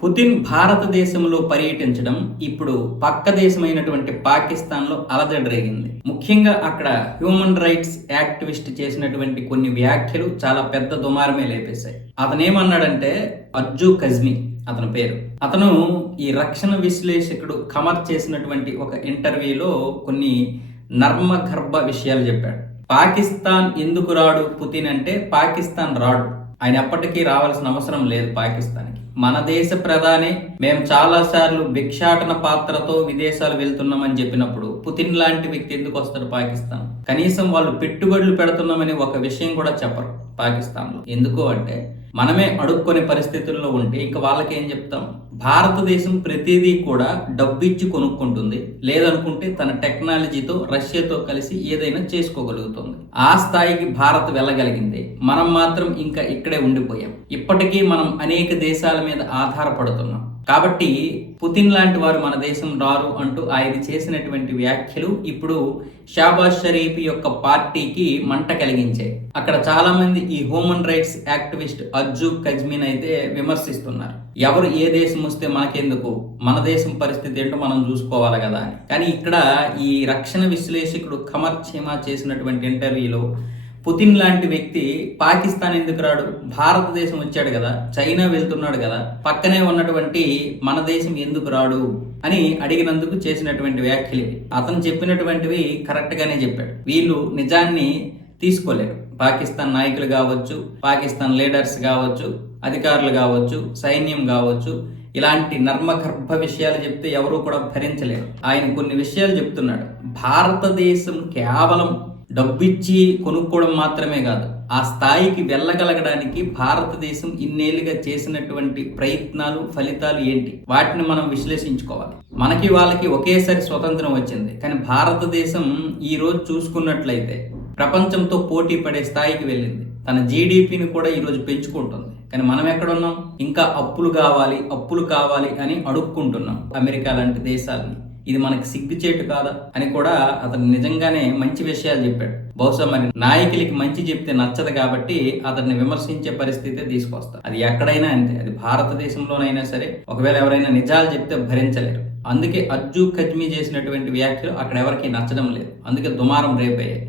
Putin భారతదేశంలో పర్యటించడం ఇప్పుడు పక్క దేశమైనటువంటి పాకిస్తాన్లో అలజడి రేగింది. ముఖ్యంగా అక్కడ హ్యూమన్ రైట్స్ యాక్టివిస్ట్ చేసినటువంటి కొన్ని వ్యాఖ్యలు చాలా పెద్ద దుమారమే లేపేశాయి. అతనేమన్నాడంటే, అర్జు కజ్మీ అతని పేరు. అతను ఈ రక్షణ విశ్లేషకుడు ఖమర్ చేసినటువంటి ఒక ఇంటర్వ్యూలో కొన్ని నర్మగర్భ విషయాలు చెప్పాడు. పాకిస్తాన్ ఎందుకు రాడు పుతిన్ అంటే, పాకిస్తాన్ రాడు, ఆయన ఎప్పటికీ రావాల్సిన అవసరం లేదు పాకిస్తాన్కి. మన దేశ ప్రధాని మేము చాలాసార్లు భిక్షాటన పాత్రతో విదేశాలు వెళ్తున్నామని చెప్పినప్పుడు పుతిన్ లాంటి వ్యక్తి ఎందుకు వస్తాడు పాకిస్తాన్? కనీసం వాళ్ళు పెట్టుబడులు పెడుతున్నామని ఒక విషయం కూడా చెప్పరు పాకిస్తాన్లో. ఎందుకు అంటే, మనమే అడుక్కొనే పరిస్థితుల్లో ఉంటే ఇంకా వాళ్ళకి ఏం చెప్తాం? భారతదేశం ప్రతిదీ కూడా డబ్బిచ్చి కొనుక్కుంటుంది, లేదనుకుంటే తన టెక్నాలజీతో రష్యాతో కలిసి ఏదైనా చేసుకోగలుగుతుంది. ఆ స్థాయికి భారత్ వెళ్ళగలిగింది. మనం మాత్రం ఇంకా ఇక్కడే ఉండిపోయాం. ఇప్పటికీ మనం అనేక దేశాల మీద ఆధారపడుతున్నాం. కాబట్టి పుతిన్ లాంటి వారు మన దేశం రారు అంటూ ఆయన చేసినటువంటి వ్యాఖ్యలు ఇప్పుడు షాబాజ్ షరీఫ్ యొక్క పార్టీకి మంట కలిగించాయి. అక్కడ చాలా మంది ఈ హ్యూమన్ రైట్స్ యాక్టివిస్ట్ అర్జు కజ్మీన్ అయితే విమర్శిస్తున్నారు. ఎవరు ఏ దేశం వస్తే మనకెందుకు, మన దేశం పరిస్థితి ఏంటో మనం చూసుకోవాలి కదా అని. కానీ ఇక్కడ ఈ రక్షణ విశ్లేషకుడు ఖమర్ చీమా చేసినటువంటి ఇంటర్వ్యూలో పుతిన్ లాంటి వ్యక్తి పాకిస్తాన్ ఎందుకు రాడు, భారతదేశం వచ్చాడు కదా, చైనా వెళ్తున్నాడు కదా, పక్కనే ఉన్నటువంటి మన దేశం ఎందుకు రాడు అని అడిగినందుకు చేసినటువంటి వ్యాఖ్యలు. అతను చెప్పినటువంటివి కరెక్ట్ గానే చెప్పాడు. వీళ్ళు నిజాన్ని తీసుకోలేరు. పాకిస్తాన్ నాయకులు కావచ్చు, పాకిస్తాన్ లీడర్స్ కావచ్చు, అధికారులు కావచ్చు, సైన్యం కావచ్చు, ఇలాంటి నర్మగర్భ విషయాలు చెప్తే ఎవరు కూడా భరించలేరు. ఆయన కొన్ని విషయాలు చెప్తున్నాడు. భారతదేశం కేవలం డబ్బిచ్చి కొనుక్కోవడం మాత్రమే కాదు, ఆ స్థాయికి వెళ్ళగలగడానికి భారతదేశం ఇన్నేళ్లుగా చేసినటువంటి ప్రయత్నాలు, ఫలితాలు ఏంటి, వాటిని మనం విశ్లేషించుకోవాలి. మనకి వాళ్ళకి ఒకేసారి స్వతంత్రం వచ్చింది, కానీ భారతదేశం ఈ రోజు చూసుకున్నట్లయితే ప్రపంచంతో పోటీ పడే స్థాయికి వెళ్ళింది. తన జీడిపిని కూడా ఈరోజు పెంచుకుంటుంది. కానీ మనం ఎక్కడున్నాం? ఇంకా అప్పులు కావాలి అని అడుక్కుంటున్నాం అమెరికా లాంటి దేశాలని. ఇది మనకి సిగ్గుచేటు కాదా అని కూడా అతను నిజంగానే మంచి విషయాలు చెప్పాడు. బహుశా మరి నాయకులకి మంచి చెప్తే నచ్చదు కాబట్టి అతన్ని విమర్శించే పరిస్థితి తీసుకొస్తారు. అది ఎక్కడైనా అంతే, అది భారతదేశంలోనైనా సరే. ఒకవేళ ఎవరైనా నిజాలు చెప్తే భరించలేరు. అందుకే అర్జు కజ్మీ చేసినటువంటి వ్యాఖ్యలు అక్కడ ఎవరికి నచ్చడం లేదు. అందుకే దుమారం రేపయ్యాయి.